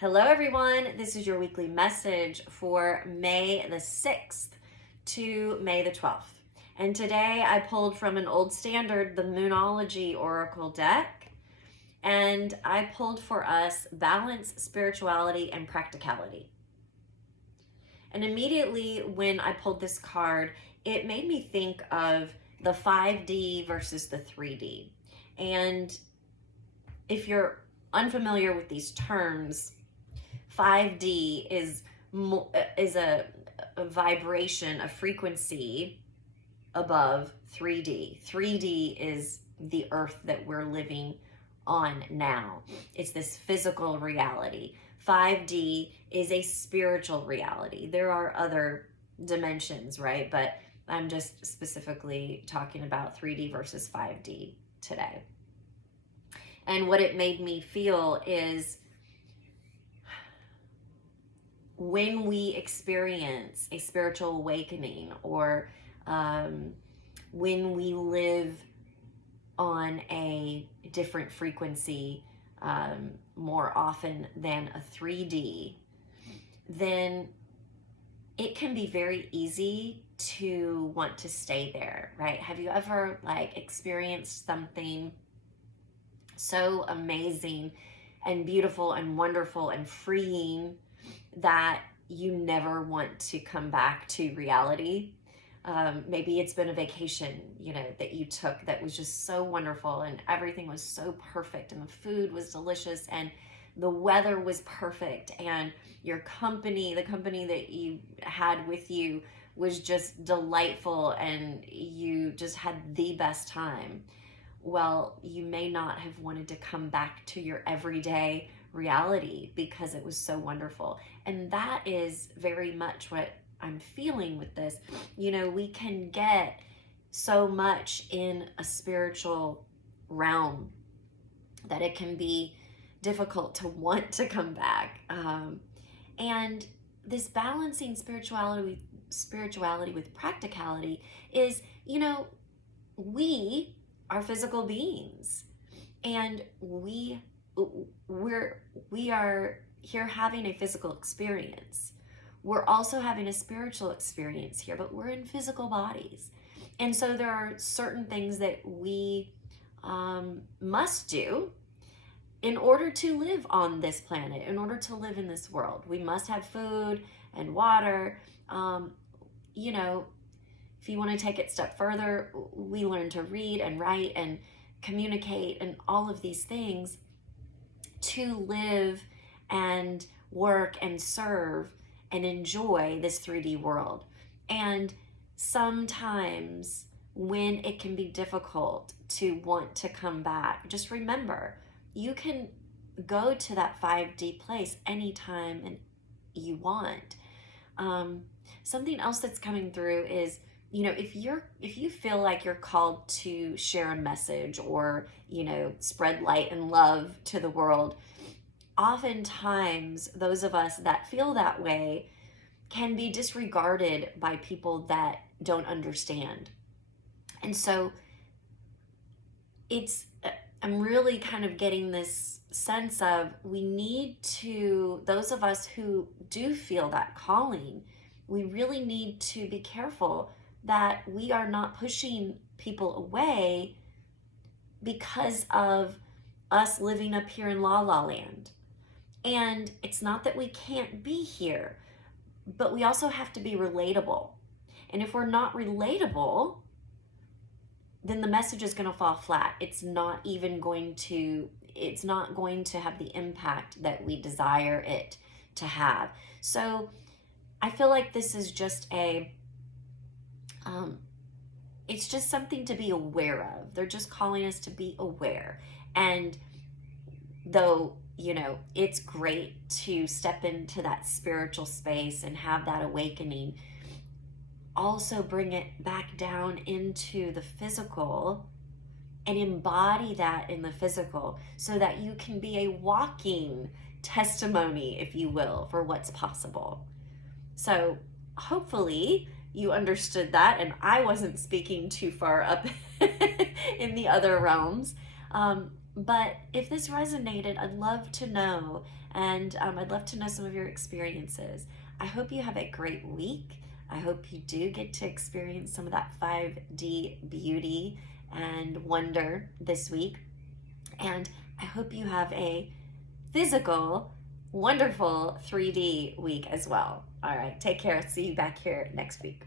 Hello, everyone. This is your weekly message for May the 6th to May the 12th. And today I pulled from an old standard, the Moonology Oracle deck, and I pulled for us balance, spirituality, and practicality. And immediately when I pulled this card, it made me think of the 5D versus the 3D. And if you're unfamiliar with these terms, 5D is a vibration, a frequency above 3D. 3D is the earth that we're living on now. It's this physical reality. 5D is a spiritual reality. There are other dimensions, right? But I'm just specifically talking about 3D versus 5D today. And what it made me feel is when we experience a spiritual awakening or when we live on a different frequency more often than a 3D, then it can be very easy to want to stay there, right? Have you ever experienced something so amazing and beautiful and wonderful and freeing that you never want to come back to reality? Maybe it's been a vacation, that you took that was just so wonderful and everything was so perfect and the food was delicious and the weather was perfect and your company, the company that you had with you was just delightful and you just had the best time. Well, you may not have wanted to come back to your everyday reality because it was so wonderful. And that is very much what I'm feeling with this. We can get so much in a spiritual realm that it can be difficult to want to come back. And this balancing spirituality with practicality is, we are physical beings and we are here having a physical experience. We're also having a spiritual experience here, but we're in physical bodies. And so there are certain things that we must do in order to live on this planet, in order to live in this world. We must have food and water. If you want to take it a step further, we learn to read and write and communicate and all of these things to live and work and serve and enjoy this 3D world. And sometimes when it can be difficult to want to come back, just remember, you can go to that 5D place anytime and you want. Something else that's coming through is, if you feel like you're called to share a message or, spread light and love to the world, oftentimes those of us that feel that way can be disregarded by people that don't understand. And so I'm really kind of getting this sense of we need to, those of us who do feel that calling, we really need to be careful that we are not pushing people away because of us living up here in La La Land. And it's not that we can't be here, but we also have to be relatable. And if we're not relatable, then the message is going to fall flat. It's not going to have the impact that we desire it to have. So I feel like this is just it's just something to be aware of. They're just calling us to be aware. And though, it's great to step into that spiritual space and have that awakening, also bring it back down into the physical and embody that in the physical so that you can be a walking testimony, if you will, for what's possible. So hopefully you understood that and I wasn't speaking too far up in the other realms. But if this resonated, I'd love to know, and I'd love to know some of your experiences. I hope you have a great week. I hope you do get to experience some of that 5D beauty and wonder this week. And I hope you have a physical, wonderful 3D week as well. All right, take care. See you back here next week.